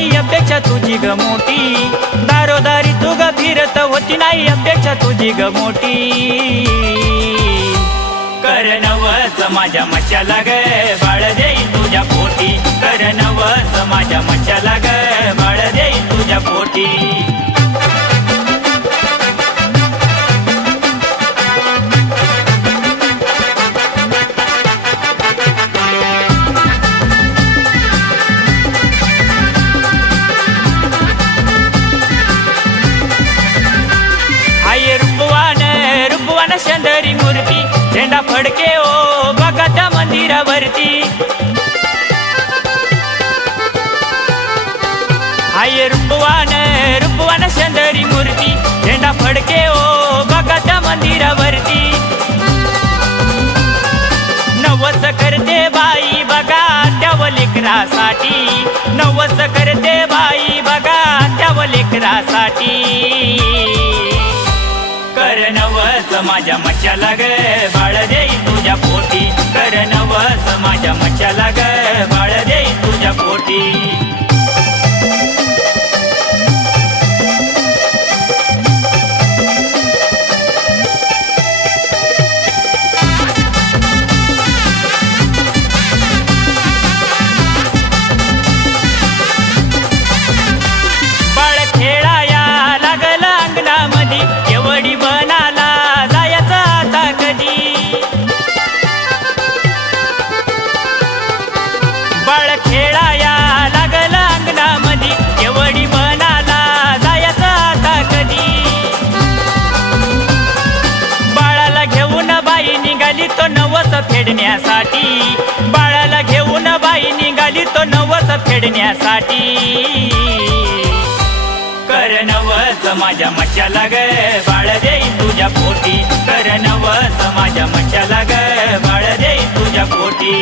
नाही अपेक्षा तुझी ग मोठी, दारोदारी तू ग फिरत होती नाही अपेक्षा तुझी ग मोठी। कर नवस माझ्या मच्छाला ग बाळ देईन तुझ्या पोटी, कर नवस माझ्या मच्छाला ग बाळ देईन तुझ्या पोटी। रूपवान शंदरी मूर्ती, झेंडा फडके ओ बघा त्या मंदिरावरती। हाय रूपवान शंदरी मूर्ती, झेंडा फडके ओ बघा त्या मंदिरावरती। नवस करते बाई बघा त्या लेकरासाठी, नवस करते बाई बघा त्या लेकरासाठी। कर नवस माझ्या मच्छाला ग बाळ देईन तुझ्या पोटी, कर नवस माझ्या मच्छाला ग बाळ देईन तुझ्या पोटी। बाळ खेळाया लागला अंगणामधी, केवडी बनाला जायचं आता कधी। बाळ खेळाया लागला अंगणामधी, केवडी बनाला जायचं आता कधी। बाळाला घेऊन बाई निघाली तो नवस फेडण्यासाठी, बाळाला घेऊन बाई निघाली तो नवस फेडण्यासाठी। कर नवस माझ्या मच्छाला ग बाळ देईन तुझ्या पोटी, कर नवस माझ्या मच्छाला ग बाळ देईन तुझ्या पोटी।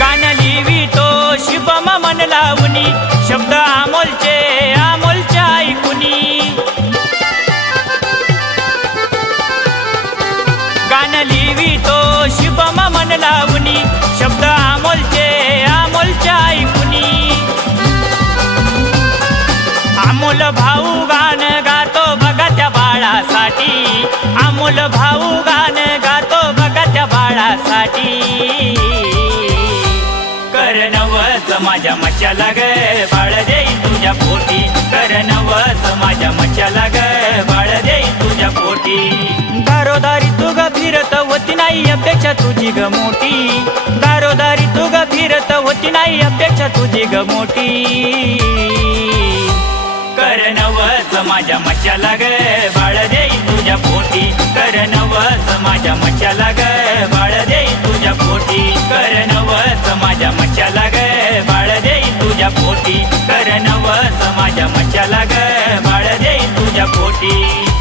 गाणं लिहितो शुभम मन लावणी, शब्द अमोलचे ऐकुनी। गाणं लिहितो शुभम मन लावणी, शब्द अमोलचे ऐकुनी। अमोल भाऊ गाणं गातो बघा त्या बाळासाठी, अमोल भाऊ गाणं गातो बघा त्या बाळासाठी। कर नवस माझ्या मच्छाला ग बाळ देईन तुझ्या पोटी, कर नवस माझ्या मच्छाला ग बाळ देईन तुझ्या पोटी। दारोदारी तू ग फिरत होती नाही अपेक्षा तुझी ग मोठी, दारोदारी तू ग फिरत होती नाही अपेक्षा तुझी ग मोठी। कर नवस माझ्या मच्छाला ग बाळ देईन तुझ्या पोटी, कर नवस माझ्या मच्छाला ग बाळ देईन तुझ्या पोटी, कर नवस माझ्या मच्छाला ग बाळ देईन तुझ्या पोटी, कर नवस माझ्या मच्छाला ग बाळ देईन तुझ्या पोटी।